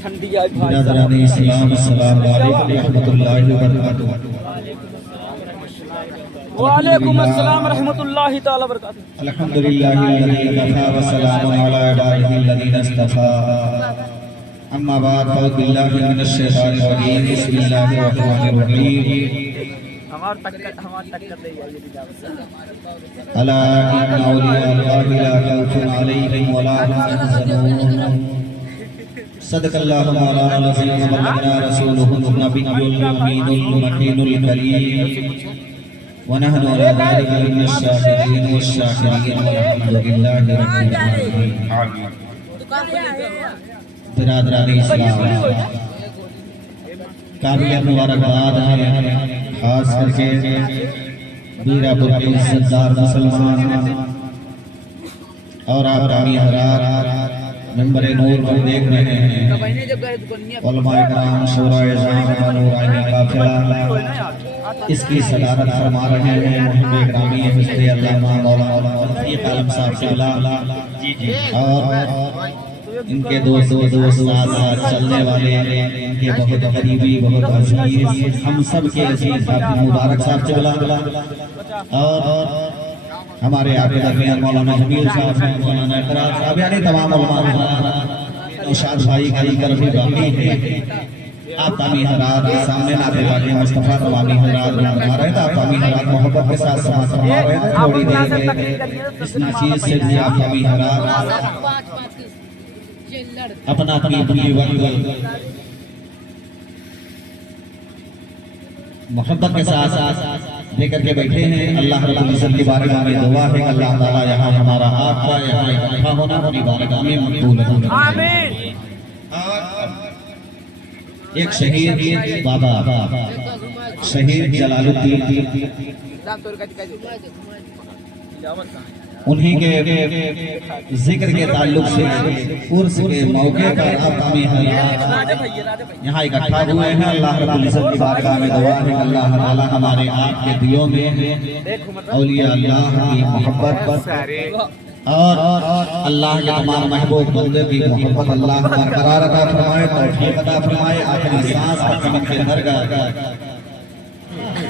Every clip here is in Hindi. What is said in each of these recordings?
ठंडी है भाई नाज़रीन इस्लाम अस्सलाम वालेकुम रहमतुल्लाहि व बरकातुहू। वालेकुम अस्सलाम रहमतुल्लाहि तआला बरकातहू। अल्हम्दुलिल्लाहिल्लज़ी वफ़ा व सलामुन अला इबादिहिल्लज़ीना इस्तफ़ा। अम्मा बाद फ़अऊज़ु बिल्लाहि मिनश शैतानिर रजीम। बिस्मिल्लाहिर रहमानिर रहीम। हमार टक्कर दे यार ये अला इन्ना औलिया अल्लाहि ला खौफुन अलैहिम व ला हुम यहज़नून। सदक़ल्लाहु मौलाना अज़ीम व बल्लगना रसूलुहुन नबियुल अमीनुल मकीनुल करीम। व नहनु अला ज़ालिका मिनश शाकिरीन वश-शाकिरीन वल्हम्दुलिल्लाहि रब्बिल आलमीन। बिरादरान इस्लाम, काबिल मुबारकबाद है खास करके बीरापुर के इज्जतदार मुसलमान और आप रामी हज़रात मेंबर नूर को देख रहे हैं। उलमाए कराम शूराए ज़ाम नूरानी काफ़िला इसकी सदारत फरमा रहे हैं मुहिब ग्रामी हिस्से अल्लामा मौलाना तौफीक आलम साहब क़िबला और इनके दोस्त साथ चलने वाले इनके बहुत करीबी बहुत अजीज हम सब के अजीज हाफिज मुबारक साहब क़िबला और हमारे आपके दरमियान मौलाना जमील साहब मौलाना इकरार साहब यानी तमाम उलमा नौशाद भाई कई कर भी बाकी है। आप तामी हज़रात सामने नाते वाले मुस्तफ़ा तमामी हज़रात बना रहे थे। आप तामी हज़रात मोहब्बत के साथ समाज फरमा रहे थे। थोड़ी देर में इस नसीब से भी आप तामी हज़रात अपना कीमती वक्त मोहब्बत के साथ लेकर के बैठे हैं। अल्लाह रब्बुल इज्जत की बारगाह में दुआ है अल्लाह ताला यहाँ हमारा आपका यहाँ इकट्ठा होना अपनी बारगाह में मकबूल हो। आमीन। एक शहीद बाबा शहीद जलालुद्दीन उन्हीं के जिक्र के ताल्लुक से उर्स के मौके पर आप यहाँ इकट्ठा हुए हैं। अल्लाह रब्बुल इज्जत की बारगाह में दुआ है अल्लाह ताला हमारे आपके दिलों में औलिया अल्लाह की मोहब्बत और अल्लाह के तमाम महबूब बंदे की मोहब्बत अल्लाह बरकरार अता फरमाए, तौफीक अता फरमाए। आखिरी सांस तक के दरगाह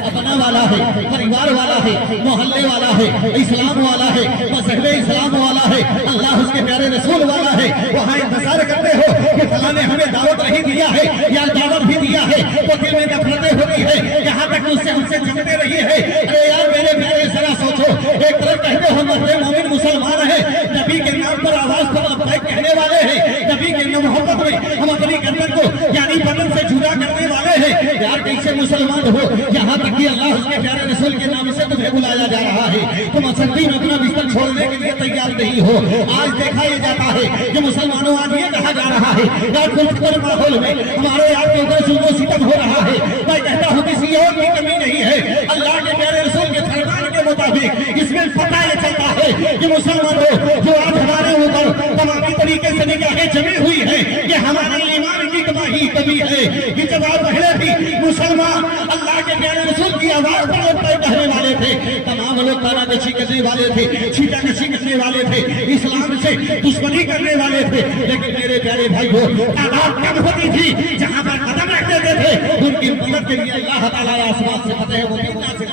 अपना वाला है, परिवार वाला है, मोहल्ले वाला है, इस्लाम वाला है, मज़हब इस्लाम वाला है, अल्लाह उसके प्यारे रसूल वाला है। वहाँ इंतजार करते हो कि फलां ने हमें दावत नहीं दिया है या दावत भी दिया है तो दिल में नफरतें होती है। यहाँ तक मुझसे हमसे जमते रही है। अरे यार मेरे प्यारे जरा सोचो, एक तरफ कहते हो मर्द मोमिन मुसलमान है, नबी के नाम पर आवाज पर लब्बैक कहने वाले हैं, नबी के मोहब्बत में हम अपनी गर्दन को यानी बदन से जुदा करने वाले हैं। यार कैसे मुसलमान हो यहाँ तक कि अल्लाह उसके प्यारे रसूल के नाम से तुम्हें बुलाया जा रहा है, तुम असदी में अपना बिस्तर छोड़ने के लिए तैयार नहीं हो। आज देखा ये जाता है कि मुसलमानों आज ये कहा जा रहा है यार कुल माहौल में हमारे आपके ऊपर जुल्म सितम हो रहा है। मैं कहता हूँ किसी और की कमी नहीं है, अल्लाह के प्यारे रसूल के फरमान के मुताबिक इसमें पता ये चलता है कि मुसलमानों जो आज हमारे ऊपर तमामी तरीके से निगाहें जमी हुई है ये हमारे ईमान की तबाही कमी है कि जब आप पहले भी मुसलमान अल्लाह के प्यारे रसूल की आवाज पर कहने वाले थे, तमाम लोग तानाकशी करने वाले थे, छीटाकशी करने वाले थे, इस्लाम से दुश्मनी करने वाले थे। लेकिन मेरे प्यारे भाई हो तादाद कम होती थी, जहाँ पर कदम रख देते थे उनकी मदद के लिए अल्लाह ताला आसमान से फतेह वो कितना से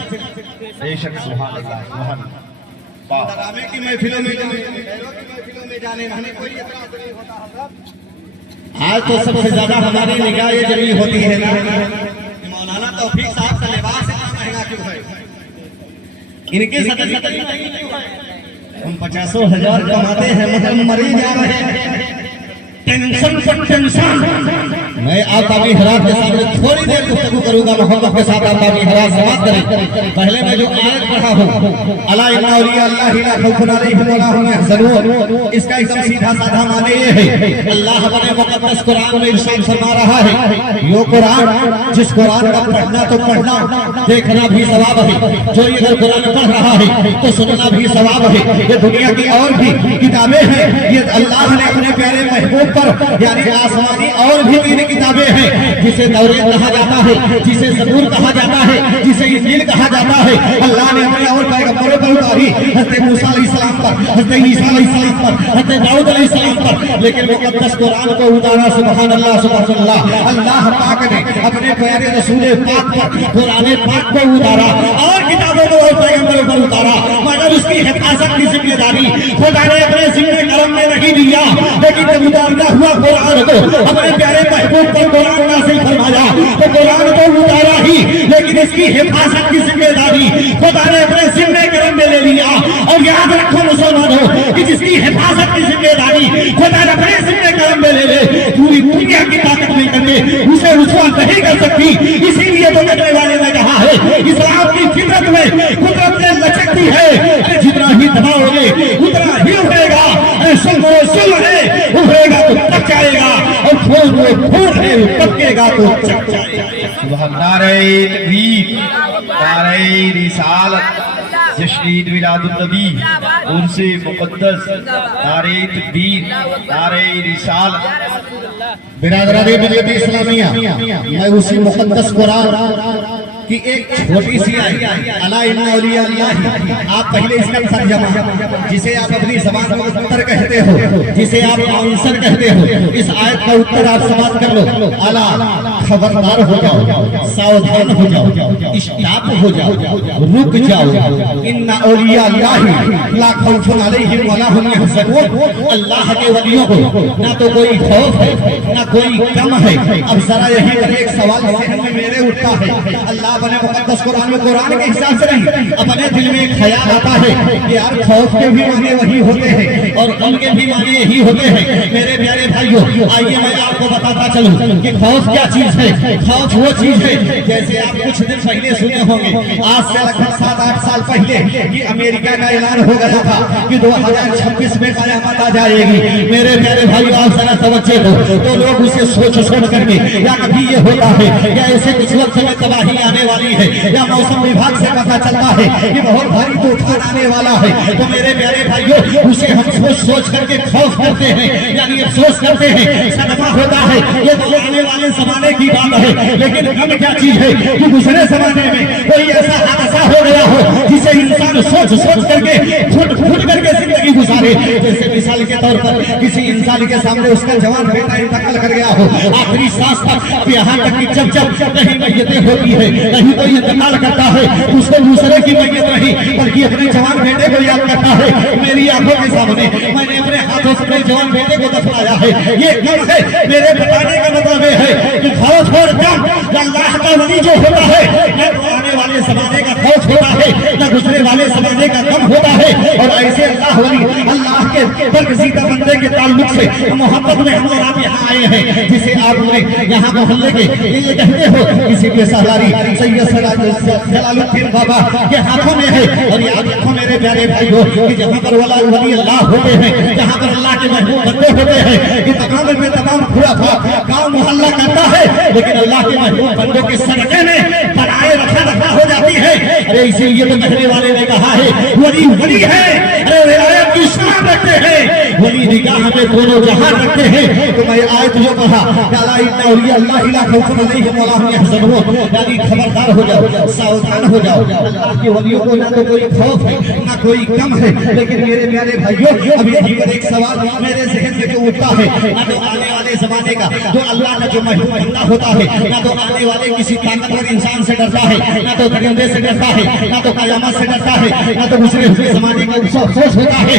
बेशक सुभान अल्लाह सुभान तरावे की महफिलों में जाने रहने कोई इतना नहीं होता। आज तो सबसे ज्यादा हमारी निगाह ये जमी होती है ना मौलाना तौफीक साहब का लिबास इतना महंगा क्यों है, इनके हम 50,000 कमाते हैं मगर मरी जा रहे हैं टेंशन पर टेंशन। मैं आता भी हरास के सामने थोड़ी देर गुफ्तगू करूंगा मोहब्बत के साथ। आता भी हरास समाप्त करें। पहले मैं जो आयत पढ़ा हूँ अला इन्ना औलिया अल्लाह ला खौफुन अलैहिम व ला हुम यहज़नून, इसका एकदम सीधा साधा माने ये है अल्लाह अपने मुक़द्दस कुरान में इरशाद फरमा रहा है यो कुरान जिस कुरान का पढ़ना तो पढ़ना देखना भी सवाब है, जो इधर कुरान पढ़ रहा है तो सुनना भी सवाब है। ये दुनिया की और भी किताबें हैं, ये अल्लाह ने अपने प्यारे महबूब पर यानी आसमानी और भी किताबें हैं, जिसे तौरात कहा जाता है, जिसे ज़बूर कहा जाता है, जिसे इंजील कहा जाता है, अल्लाह ने अपने और पैगंबरों पर उतारी, हज़रत मूसा अलैहिस्सलाम पर, हज़रत ईसा अलैहिस्सलाम पर, हज़रत दाऊद अलैहिस्सलाम पर, लेकिन मुक़द्दस कुरान को उतारा सुभान अल्लाह सुभान अल्लाह। अल्लाह पाक ने अपने प्यारे रसूल पाक पर कुरान पाक को उतारा और किताबों को और पैगंबरों पर उतारा, मगर उसकी हिफाजत की जिम्मेदारी खुदा ने अपने ज़िम्मे करम में नहीं दिया। लेकिन जब उतारा हुआ कुरान को अपने प्यारे महबूब पर कुरान नाज़िल फरमाया तो कुरान को उतारा ही, लेकिन इसकी हिफाजत की जिम्मेदारी खुदा ने अपने ज़िम्मे करम में ले लिया। और याद रखो मुसलमानों कि जिसकी हिफाजत की जिम्मेदारी खुदा ने अपने ज़िम्मे करम में ले ले, पूरी दुनिया की ताकत नहीं करके उसे रुसवा नहीं कर सकती। इसीलिए तो करने वाले ने कहा है इस्लाम की फितरत में कुदरत में लचकती है, जितना ही दबाओगे उतना ही उठेगा। सुन है उभरेगा तो तक जाएगा, और फूल है पकेगा तो चक जाएगा। नारे तकबीर, नारे रिसालत, जश्न ईद मिलादुन नबी, उनसे मुक़द्दस, नारे तकबीर, नारे रिसालत। बिरादरान मिल्लत इस्लामिया, मैं उसी मुक़द्दस कुरान कि एक छोटी सी आयत अला इन्ना औलिया अल्लाह, आप पहले इसका तर्जुमा जिसे आप अपनी ज़बान में उत्तर कहते हो, जिसे आप आंसर कहते हो, इस आयत का उत्तर आप समाप्त कर लो। अला, खबरदार हो जाओ, सावधान हो जाओ, स्टॉप हो जाओ, रुक जाओ। इन्ना औलिया अल्लाह ला खौफुन अलैहिम वला हुम यहज़नून। अल्लाह के वलियों को ना तो कोई खौफ है ना कोई गम है। अब जरा यही एक सवाल ज़हन में मेरे उठता है, अल्लाह अपने मुक़द्दस कुरान में कुरान के हिसाब से नहीं, अपने दिल में एक ख्याल आता है कि यार खौफ के भी माने वही होते हैं और गम के भी माने यही होते हैं। मेरे प्यारे भाइयों, आइए मैं आपको बताता चलूं कि खौफ क्या चीज है। खौफ वो चीज है जैसे आप कुछ दिन पहले सुने होंगे, आज से लगभग 7-8 साल पहले कि अमेरिका का ऐलान हो गया था कि 2026 में कयामत आ जाएगी। मेरे प्यारे भाइयों, आप जरा तवज्जो दो, तो लोग उसे सोच करके या कभी ये होता है या ऐसे कुछ वक्त में तबाही आने वाली है या मौसम विभाग से पता चलता है कि बहुत भारी तूफान आने वाला है, तो मेरे प्यारे भाइयों उसे हम सोच करके खौफ करते हैं, यानी अफसोस करते हैं, सदमा होता है। ये तो आने वाले जमाने की बात है, लेकिन गम क्या चीज है कि दूसरे जमाने में कोई ऐसा हादसा हो गया हो जिसे इंसान सोच करके फुट करके जिंदगी गुजारे। जैसे मिसाल के तौर पर किसी इंसान के सामने उसका जवान बेटा इंतकाल कर गया हो, आखिरी सांस तक, अब यहाँ तक कि जब कहीं मैयतें होती है, कहीं कोई इंतकाल करता है, उसको दूसरे की मैयत नहीं बल्कि अपने जवान बेटे को याद करता है। मेरी आंखों के सामने मैंने अपने हाथों से अपने जवान बेटे को दफनाया है। ये गम है। मेरे बताने का मतलब ये है कि खौफ और गम, अल्लाह का वली जो होता है, न तो आने वाले जमाने का खौफ होता है न गुजरे वाले जमाने का गम होता है। और ऐसे अल्लाह वली, अल्लाह के बरगज़ीदा बंदे के ताल्लुक से मोहब्बत में हम आप यहाँ आए हैं, जिसे आपने यहाँ मोहल्ले के ये कहते हो किसी के सहारी सैयद जलालुद्दीन बाबा के हाथों में है। और याद रखो मेरे प्यारे भाइयों कि जहाँ पर वली अल्लाह होते हैं, जहाँ पर अल्लाह के महबूब बंदे होते हैं, कि तमाम में तमाम पूरा गाँव मोहल्ला करता है, लेकिन अल्लाह के महबूब बंदों के सदक़े में बनाए रखा हो जाती है। अरे इसीलिए तो कहने वाले ने कहा है वली है, अरे विलायत की शान रखते हैं, वली निगाह में दोनों जहां रखते हैं। तो मैं आयत जो पढ़ा, यानी खबरदार हो जाओ, सावधान हो जाओ। अल्लाह के वलियों को ना तो कोई खौफ है ना कोई गम है। लेकिन मेरे प्यारे भाइयों, अब यही पर एक सवाल मेरे ज़हन में जो उठता है, ना तो आने वाले जमाने का जो अल्लाह का जो महबूब बंदा होता है, ना तो आने वाले किसी ताकतवर इंसान से डरता है, ना तो दरिंदे से डरता है, ना तो कयामत से डरता है, ना तो गुजरे हुए जमाने का अफसोस होता है।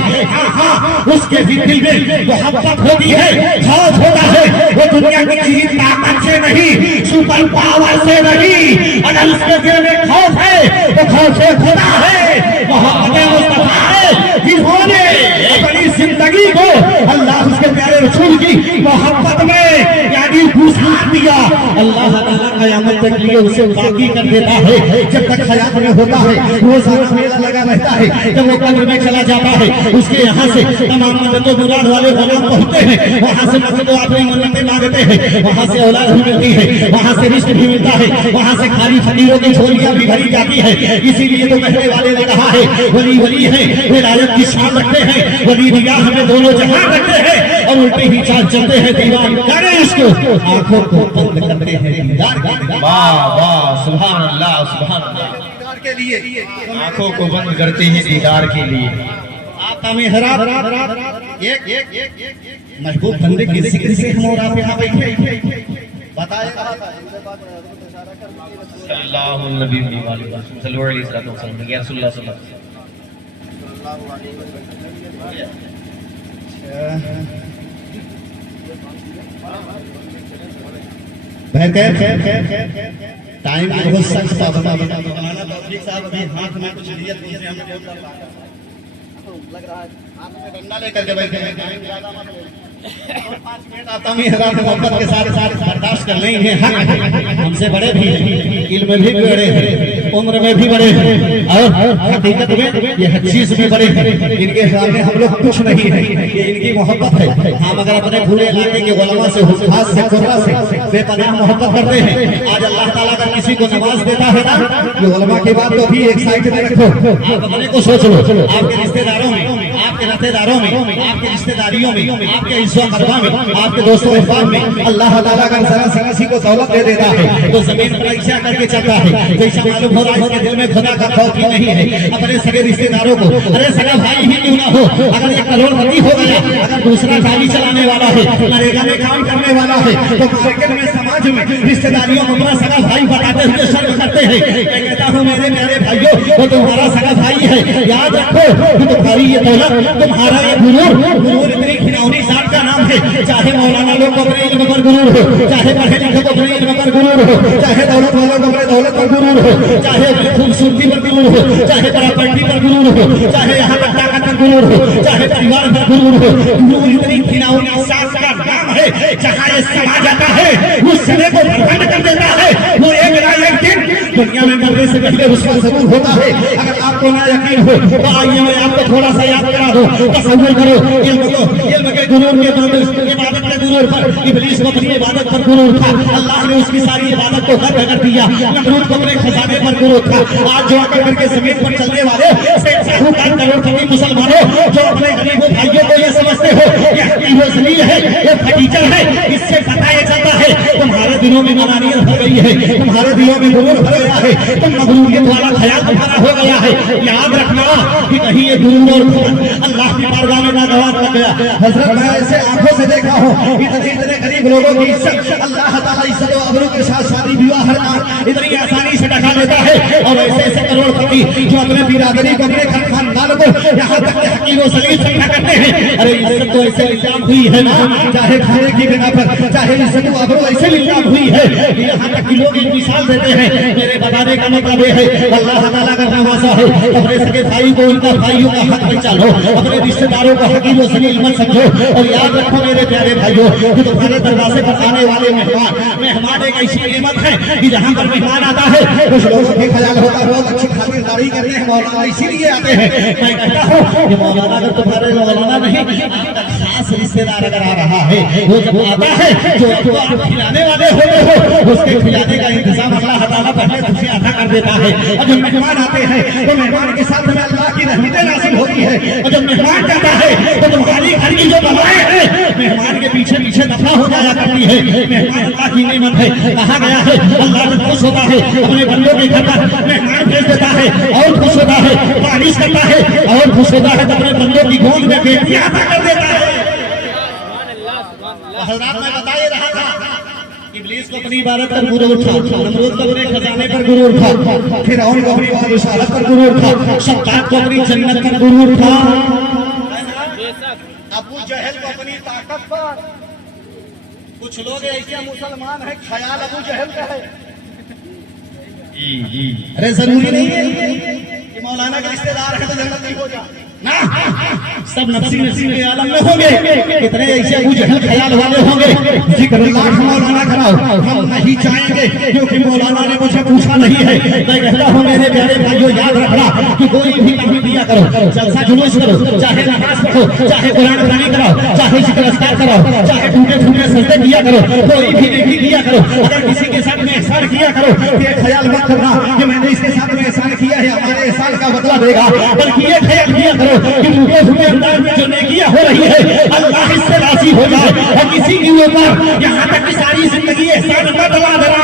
हाँ, उसके भी दिल में मोहब्बत होती है, खौफ होता है। वो दुनिया की किसी ताकत से नहीं, सुपर पावर से नहीं, अगर उसके दिल में खौफ है तो खौफ से खुदा है, मोहब्बत मुस्तफा है, जिन्होंने अपनी जिंदगी को अल्लाह उसके प्यारे रसूल की मोहब्बत में यानी गुजार दिया। अल्लाह ताला क़यामत तक लिए उसे बाकी कर देता है। जब तक हयात में होता है वो सारा मेला लगा रहता है, जब वो कब्र में चला जाता है उसके यहाँ से तमाम मदद मुराद वाले गुलाम पहुंचते हैं, वहाँ से मदद अपनी मन्नतें मांगते हैं, वहाँ से औलाद भी मिलती है, वहाँ से रिश्त भी मिलता है, वहाँ से खाली फकीरों की झोलियां भी भरी जाती है। इसीलिए तो कहने वाले ने कहा है वली है, विलायत की शान रखते हैं, वली निगाह में दोनों जहां रखते हैं। और उल्टे ही चाल चलते हैं दीवार करे इसको आंखों को बंद करते हैं दीदार के लिए। वाह वाह सुभान अल्लाह के लिए आंखों को बंद करते हैं दीदार के लिए। आता में हरा एक महबूब बंदे के जिक्र से हम और आप यहाँ बैठे बताया सल्लल्लाहु अलैहि वसल्लम सल्लल्लाहु अलैहि वसल्लम या रसूलुल्लाह सल्लल्लाहु टाइम बहुत सख्त पाबंदी है। मौलाना तौफीक साहब अभी हाथ में कुछ लिए दूसरे हमने लग रहा है हाथ में डंडा लेकर के बैठे हैं। टाइम ज्यादा मत लो 5 मिनट आता में हज़ार मोहब्बत के साथ बर्दाश्त कर नहीं है। हक हमसे बड़े भी हैं, इल्म में भी बड़े हैं, उम्र में भी बड़े हैं और हकीकत में ये हर चीज में बड़े हैं। इनके सामने हम लोग कुछ नहीं है, ये इनकी मोहब्बत है। हम अगर अपने पूरे इलाके के उलमा से हुफ्फाज से कुर्रा से बेपनाह मोहब्बत करते हैं। आज अल्लाह ताला अगर किसी को नवाज देता है ना, ये उलमा की बात तो भी एक साइड में रखो, आप अपने को सोच लो। आपके रिश्तेदारों में, आपके नातेदारों में, आपके रिश्तेदारियों में, आपके इज्जत मरवा में, आपके दोस्तों इरफान में अल्लाह ताला अगर जरा सा किसी को दौलत दे देता है तो जमीन पर ऐसा करके चलता है जैसा मालूम हो रहा है इसके दिल में खुदा का खौफ ही नहीं है। अपने सगे रिश्तेदारों को, अरे सगा भाई ही क्यों ना हो, अगर एक करोड़पति हो गया, अगर दूसरा गाड़ी चलाने वाला है, नरेगा में काम करने वाला है, तो मार्केट में समाज में रिश्तेदारियों को अपना सगा भाई बताते हुए शर्म करते हैं। मैं कहता हूँ मेरे प्यारे भाइयों, वो तुम्हारा सगा भाई है, याद रखो कि तुम्हारी ये दौलत, तुम्हारा ये गुरूर इतनी खिलौनी जात का नाम है। चाहे मौलाना लोग को अपने इल्म पर गुरूर हो, चाहे पढ़े लिखे को अपने इल्म पर गुरूर हो, चाहे दौलत वालों को अपने दौलत पर गुरूर हो, चाहे अपनी खूबसूरती पर गुरूर हो, चाहे प्रॉपर्टी पर गुरूर हो, चाहे यहाँ तक ताकत पर गुरूर हो, चाहे परिवार पर गुरूर हो, गुरूर इतनी खिलौनी जात का नाम है। जहाँ ये समा जाता है उस समय को बर्बाद कर देता है। वो एक दिन दुनिया में मरने से पहले उसका जरूर होता है। अगर आपको ना यकीन हो तो आइए मैं आपको थोड़ा सा याद करा दूं। तसव्वुर करो, इल्म के गुरूर के बाद इबादत के गुरूर पर इब्लीस को अपनी इबादत पर गुरूर था, अल्लाह ने उसकी सारी इबादत को रद्द कर दिया। नमरूद को अपने खजाने पर गुरूर था। आज जो आकर के जमीन पर चलने वाले साहूकार करोड़पति मुसलमानों, जो अपने गरीबों भाइयों को ये समझते हो ये जलील है, ये फटीचर है, इससे बताया जाता है तुम्हारे दिलों में नादानियत हो गई है, तुम्हारे दिलों में गुरूर भर गया है, तुम मगरूरियत वाला ख्याल तुम्हारा हो गया है। याद रखना कि कहीं ये गुरूर और अल्लाह की बारगाह में नागवार लग गया। हजरत मैं ऐसे आंखों से देखा हूँ इतने गरीब लोगों की इज्जत अल्लाह ताला इज्जत और अबरू के साथ शादी विवाह हर काम इतनी आसानी से ढका देता है। और ऐसे करोड़पति जो अपने बिरादरी को, अपने खानदान को यहाँ तक हकीम और सलीम समझा करते हैं। अरे इज्जत तो ऐसे इल्जाम हुई है ना, चाहे खाने की बिना पर, चाहे इज्जत और अबरू ऐसे इल्जाम हुई है। यहाँ तक कि लोग एक मिसाल देते हैं। मेरे बताने का मतलब ये है अल्लाह ताला का नवाजा है, अपने सगे भाई को उनका भाइयों का हक में चलो, अपने रिश्तेदारों का हकीम और सलीम मत समझो। और याद रखो मेरे प्यारे भाइयों कि तुम्हारे दरवाजे पर आने वाले मेहमान एक ऐसी नेमत है कि जहाँ पर मेहमान आता है कुछ लोगों के ख्याल होता है लोग अच्छी खातिरदारी करते हैं, मौलाना इसीलिए आते हैं। मैं कहता हूँ कि मौलाना अगर तुम्हारे मौलाना नहीं, खास रिश्तेदार अगर आ रहा है, वो जब आता है जो आप खिलाने वाले होते हो उसके खिलाने का इंतजाम अल्लाह ताला पहले तुझे अदा कर देता है। और जब मेहमान आते हैं तो मेहमान के साथ में अल्लाह की रहमतें नाज़िल होती है। और जब मेहमान जाता है तो तुम्हारी घर की जो बलाएं हैं मेहमान के पीछे पीछे दफा हो जाया करती है। मेहमान अल्लाह की नेमत है, कहा गया है अल्लाह जब खुश होता है अपने बंदों के घर पर मेहमान भेज देता है और खुश होता है, बारिश करता है और खुश होता है, अपने बंदों की गोद में बेटियां अदा कर देता है। हज़रात मैं बता ही रहा था इब्लीस को अपनी इबादत पर गुरूर था, नमरूद को अपने खजाने पर गुरूर था, फिरौन को अपनी बादशाहत पर गुरूर था, शद्दाद को अपनी जन्नत पर गुरूर था, अबू जहल को अपनी ताकत पर। कुछ लोग ऐसे मुसलमान हैं ख्याल अबू जहल का है। अरे जरूरी नहीं है कि मौलाना के रिश्तेदार है तो जन्नत नहीं हो जाए ना, सब नफसी नफसी के आलम में होंगे। कितने ऐसे अबू जहल ख्याल वाले होंगे जिक्र लाख मौलाना कराओ हम नहीं चाहेंगे क्योंकि मौलाना ने मुझे पूछा नहीं है। मैं कहता हूँ मेरे प्यारे भाइयों याद रखना कि कोई भी काम दिया करो, जलसा जुलूस करो, चाहे नमाज पढ़ो, चाहे कुरान पानी कराओ, चाहे जिक्र अस्कार कराओ, चाहे टूटे फूटे सजदे किया करो, कोई भी नेकी किया करो। अगर किसी के साथ में एहसान किया करो तो ये ख्याल मत करना कि मैंने इसके साथ में एहसान किया है हमारे एहसान का बदला देगा, बल्कि ये ख्याल किया करो करो कि टूटे हुए अंदाज में जो नेकियां हो रही है अल्लाह इससे राजी हो जाए। और किसी के ऊपर यहाँ तक की सारी जिंदगी एहसान मत ला देना,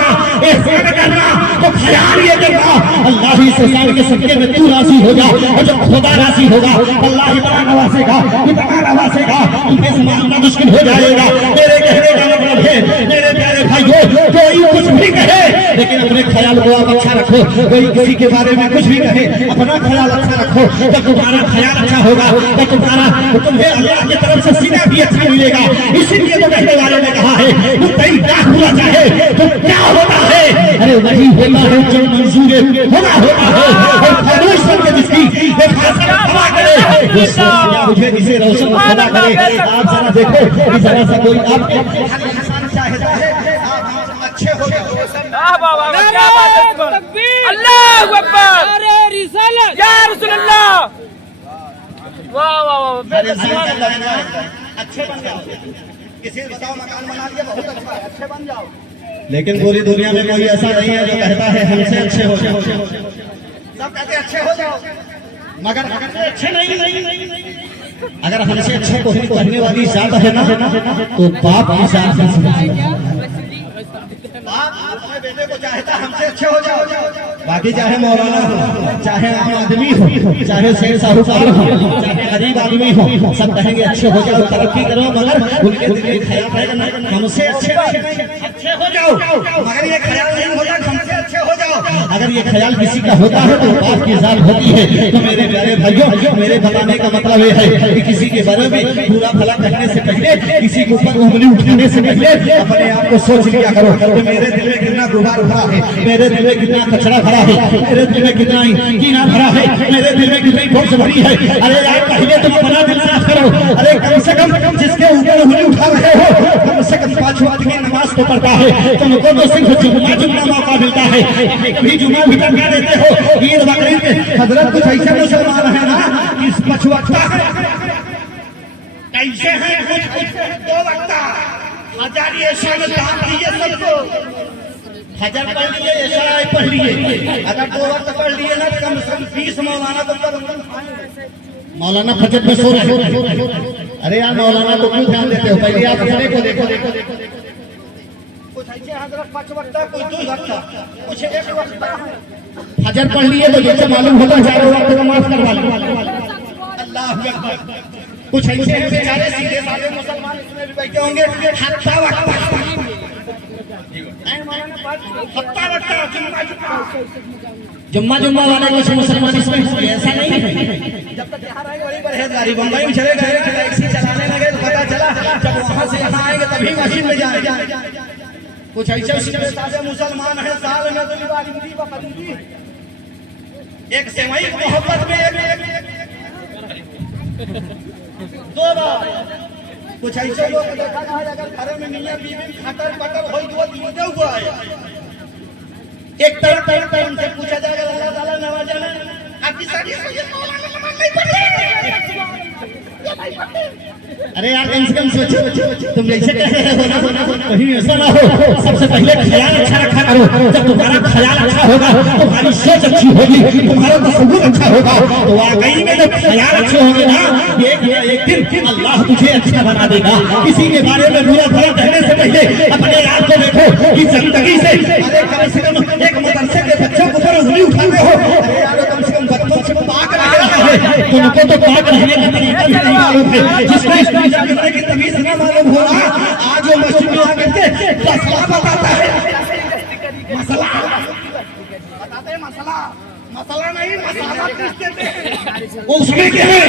एहसान करना तो ख्याल ये करना अल्लाह इस एहसान के सदके में तू राजी हो जा। और जब खुदा राजी होगा अल्लाह इतना नवाजेगा, इतना नवाजेगा, तुम्हें संभालना मुश्किल हो जाएगा। मेरे कहने का मतलब है मेरे प्यारे भाइयों, कोई कुछ भी कहे लेकिन अपने ख्याल को आप अच्छा रखो। कोई किसी के बारे में कुछ भी कहे अपना ख्याल अच्छा रखो। जब तुम्हारा ख्याल अच्छा होगा तो तुम्हें अल्लाह की तरफ से सीधा भी अच्छा मिलेगा। इसीलिए तो कहने वाले ने कहा है मुत्तई क्या हुआ चाहे तो क्या होता है, अरे वही होता है जो मंजूर होना होता है। और खामोश करके जिसकी हवा करे मुझे इसे रोशन खुदा करे। आप जरा देखो कि जरा सा कोई आप इंसान चाहता है अच्छे हो अल्लाहू अकबर, अरे रिसालत या रसूल अल्लाह, वाह वाह वाह, अच्छे बन जाओ। किसी बताओ मकान बना लिया बहुत अच्छा है, अच्छे बन जाओ। लेकिन पूरी दुनिया में कोई ऐसा नहीं है जो कहता है हमसे अच्छे हो जाओ। सब कहते अच्छे हो जाओ मगर अच्छे नहीं। अगर हमसे अच्छे को कहने वाली जात है ना तो बाप की जात है। बाप अपने बेटे को चाहता हमसे अच्छे हो जाओ। बाकी चाहे मौलाना हो, चाहे आम आदमी हो, चाहे शेर साहूकार हो, चाहे गरीब आदमी हो, सब कहेंगे अच्छे हो जाओ, तरक्की करो। मगर उनके दिल में ख्याल है हमसे अच्छे हो जाओ, मगर ये ख्याल नहीं होता हमसे अच्छे हो जाओ। अगर ये ख्याल किसी का होता है तो बाप की जात होती है। तो मेरे प्यारे भाइयों, मेरे बताने का मतलब ये है कि किसी के बारे में बुरा भला कहने से पहले, किसी के ऊपर उंगली उठाने से पहले अपने आप को सोच लिया करो कि मेरे दिल में कितना गुबार भरा है, मेरे दिल में कितना कचरा भरा है, मेरे दिल में कितना कीना भरा है, मेरे दिल में कितनी बोझ भरी है। अरे यार पहले तुम अपना दिल साफ करो। अरे कम से कम जिसके ऊपर उंगली उठा रहे हो कम से कम 5 वक्त की नमाज तो पढ़ता है। तुमको तो सिर्फ जुम्मा मौका मिलता है, कभी जुम्मा भी करवा देते हो। ईद बकरीद में हजरत कुछ ऐसे मुसलमान है ना इस 5 वक्त कैसे है कुछ 2 वक्त हजार ऐसा में दान दिए सबको, 1000 पढ़ लिए ऐसा पढ़ लिए। अगर 2 वक्त पढ़ लिए ना कम से कम 20 मौलाना तो मौलाना फजर में सो रहे। अरे यार मौलाना को क्यों ध्यान देते हो, पहले आप अपने को देखो। कुछ ऐसे हजरत 5 वक्त, कोई 2 वक्त, कुछ 1 वक्त। फजर पढ़ लिए तो जैसे मालूम होता है 4 वक्त नमाज करवा लो। अल्लाह अकबर। कुछ ऐसे हैं बेचारे सीधे साधे मुसलमान इसमें भी बैठे होंगे हत्ता वक्त जुम्मा वाले कुछ मुसलमान इसमें ऐसा नहीं है। जब तक यहाँ आएंगे बड़ी परहेजगारी, बम्बई में चले गए टैक्सी चलाने लगे तो पता चला जब वहाँ से यहाँ आएंगे तभी मशीन में जाएंगे। कुछ ऐसे सीधे साधे मुसलमान है साल में एक सेवई मोहब्बत में 2 बार। कुछ ऐसे लोग देखा ना है अगर घर में मियां बीवी खटर पटर हो तो हुआ है एक तरफ उनसे पूछा जाएगा अल्लाह ताला नवाजा ना आपकी शादी नहीं पड़ती। अरे यार कम से कम सोचो, तुम जैसे कह रहे हो ना कहीं ऐसा ना हो। सबसे पहले ख्याल अच्छा रखा करो। जब तुम्हारा ख्याल अच्छा होगा तुम्हारी सोच अच्छी होगी, तुम्हारा तसव्वुर अच्छा होगा तो वाकई में जब ख्याल अच्छे होंगे ना एक दिन अल्लाह तुझे अच्छा बना देगा। किसी के बारे में बुरा भला कहने से पहले अपने आप को देखो कि जिंदगी से अरे कम से कम एक मदरसे के बच्चों को ऊपर उंगली उठाते हो। अरे यार कम से कम बच्चों से पाक रहना है, तुमको तो पाक रहने का तरीका भी नहीं मालूम है। जिसको इस्लाम करने की तमीज न मालूम हो रहा आज वो मस्जिद में आकर के मसला बताता है। मसला बताते हैं, मसला नहीं मसाला पीसते थे उसमें क्या है।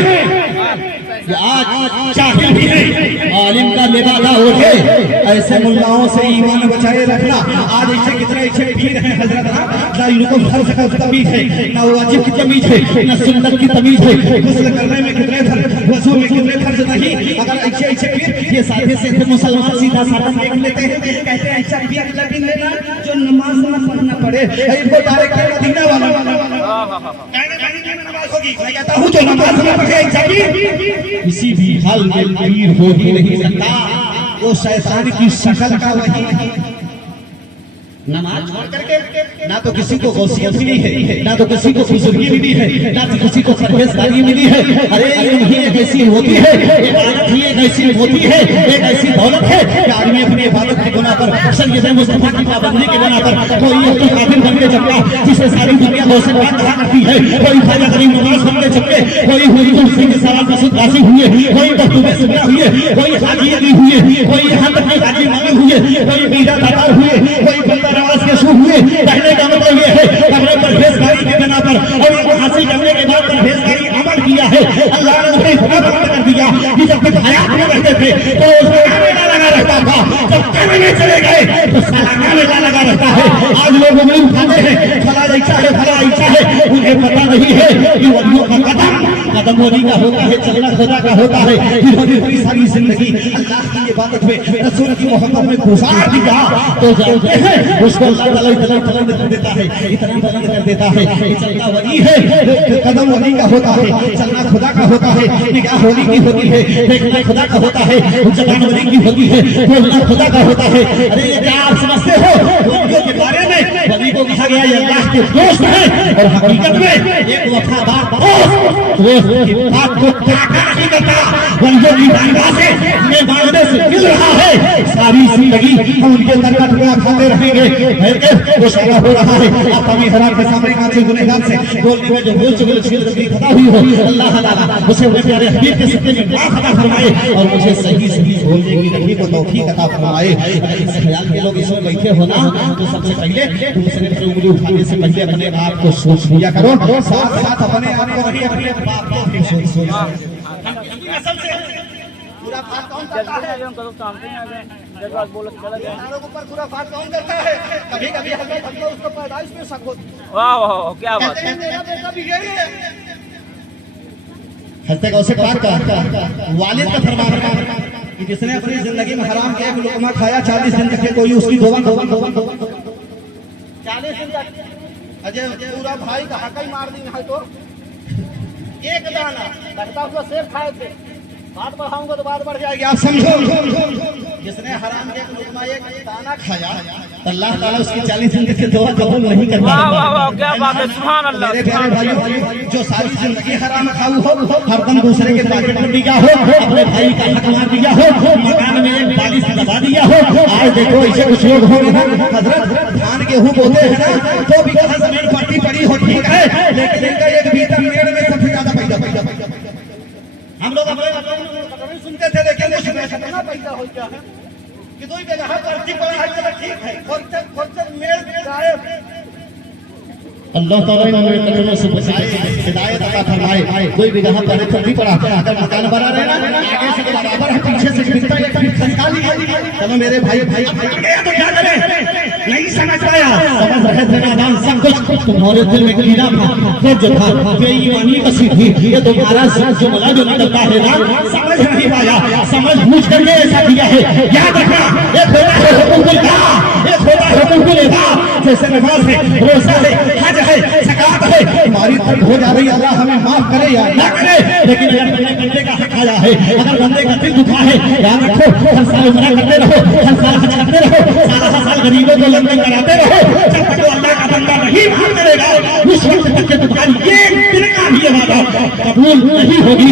आज जाहिल भी है आलिम का लिबादा उठे, ऐसे मुल्लाओं से ईमान बचाए रखना। आज ऐसे कितने ऐसे पीर हैं हजरत ना इनको फर्ज का तमीज है, ना वाजिब की तमीज है, ना सुन्नत की तमीज है। गुस्ल करने में कितने फर्ज, वजू में कितने फर्ज नहीं। अगर ऐसे ऐसे पीर ये साथे से मुसलमान सीधा साधा देख लेते हैं, कहते हैं ऐसा पीर लगी लेना जो नमाज न पढ़ना पड़े। इनको डायरेक्ट मदीना वाला नमाज होगी, मैं कहता हूँ जो नमाज न पढ़े किसी भी हाल में पीर हो ही नहीं सकता। वो शैतान की शक्ल का वही नमाज छोड़ करके ना तो किसी को गौसियत मिली है, ना तो किसी को बुजुर्गी मिली है, ना तो किसी को परहेजगारी मिली है। अरे ये एक ऐसी होती है, इबादत ही एक ऐसी होती है, एक ऐसी दौलत है कि आदमी अपनी इबादत के गुना पर, शरीयत मुस्तफा की पाबंदी के गुना पर कोई तो काफिर बन के चमका जिसे सारी दुनिया बहुत से बात कहा करती है, कोई ख्वाजा गरीब नवाज बन के चमके, कोई हुजूर सिंह के सवाल का सुदासी हुए, कोई मखदूम सुना हुए, कोई हाजी अली हुए, कोई यहाँ तक कि हाजी मांग हुए, कोई मीरा दातार हुए, कोई बंदा नवाज के शू हुए। कहने का मतलब ये है अपने परहेजगारी के बिना पर और इनको हासिल करने के बाद परहेजगारी अमल किया है। अल्लाह ने उन्हें इतना बख्त कर दिया कि जब तक हयात में रहते थे तो उसमें मेला लगा रहता था, जब कहने चले गए तो सालाना मेला लगा रहता है। आज लोग उंगली उठाते हैं, फला ऐसा है, फला ऐसा है, उन्हें पता नहीं है कि वलियों का कदम वली का होता है, चलना खुदा का होता है। इन्होंने अपनी सारी जिंदगी अल्लाह की इबादत में, रसूल की मोहब्बत में गुजार दिया तो जानते हैं उसको अल्लाह ताला इतना बुलंद कर देता है, इतना बुलंद कर देता है। चलना वली है, कदम वली का होता है, चलना खुदा का होता है, निगाह वली की होती है, देखना खुदा का होता है, जबान वली की होती है, बोलना खुदा का होता है। अरे ये क्या आप समझते हो वलियों के बारे में? वली को कहा गया ये अल्लाह के दोस्त है और हकीकत में एक वफादार दोस्त की बात को त्याग नहीं करता। वलियों की बारगाह से मैं मांगने से मिल रहा है, सारी जिंदगी हम उनके दरगाह टुकड़ा खाते रहेंगे। वो शायद हो रहा है आप हमें हराम के सामने कांचे गुनहगार से बोलने में जो भूल चुके गलती खता हुई हो, अल्लाह ताला उसे अपने प्यारे हबीब के सत्ते में माफ अता फरमाए और मुझे सही सही बोलने की नबी को तौफीक अता फरमाए। अगर इस ख्याल के लोग इसमें बैठे हो ना तो सबसे पहले दूसरे पर उंगली उठाने से पहले अपने आप को सोच लिया करो, साथ साथ अपने आप को नहीं अपने बाप को भी सोच कसम से पूरा फात कौन करता है? जब बोलो चला गया नारों के ऊपर पूरा फात कौन करता है? कभी कभी हमको उसको पैदाइश में शक होती है। वाह वाह क्या बात है, मेरा बेटा भी गया है। हस्ते का उसे पाक का वालिद का फरमान कि जिसने अपनी जिंदगी में हराम के एक लुकमा खाया 40 दिन तक कोई उसकी 40 दिन तक अजय पूरा भाई का हक ही मार दी है। तो एक दाना कटता हुआ सेब खाए थे, बात बढ़ाऊंगा तो बात बढ़ जाएगी। आप समझो जिसने हराम के लुकमा एक दाना खाया अल्लाह ताला उसकी 40 दिन की दुआ कबूल नहीं करता। वाह वाह वाह क्या बात है, सुभान अल्लाह। मेरे प्यारे भाइयों जो सारी जिंदगी हराम खाऊ हो, हरदम दूसरे के पॉकेट में दिया हो, अपने भाई का हक मार दिया हो, मकान में एक बालिश दबा दिया हो। आज देखो ऐसे कुछ लोग हो ना हजरत धान गेहूं बोते हैं ना तो भी कहां जमीन पट्टी पड़ी हो, ठीक है, लेकिन इनका एक बीता मेड़ में सबसे ज्यादा पैदा हम लोग अपने सुनते थे, लेकिन कितना पैसा हो गया है कि दो जगह पर्ची पड़ा है चलो ठीक है, खोचक मेल गायब। अल्लाह ताला इन्होंने कदमों से बचाए, हिदायत अता फरमाए। कोई भी जहां पर पर्ची पड़ा अगर मकान बना रहे ना आगे से बराबर है, पीछे से गिरता एक फीट खसका लिया। चलो मेरे भाई तो क्या करें, नहीं समझ पाया, समझ रहे थे नादान सब कुछ तुम्हारे दिल में कीड़ा था, फिर जो था बेईमानी बसी थी। ये तुम्हारा जो मला जो निकलता है ना समझ नहीं पाया, समझ बूझ करके ऐसा किया है। याद रखना एक होता है हुकुमुल इलाह, एक होता है हुकुमुल इबाद। जैसे नमाज है, रोजा है, हज है, ज़कात है, हमारी तरफ हो जा रही, अल्लाह हमें माफ करे या ना करे, लेकिन अगर तुमने बंदे का हक खाया है, अगर बंदे का दिल दुखा है, याद रखो हर साल उम्रा करते रहो, हर साल हज करते रहो, साल साल गरीबों को लंदन कराते रहो। जब तक अल्लाह का बंदा नहीं माफ करेगा उस वक्त तक तुम्हारी एक दिन का भी इबादत कबूल नहीं होगी।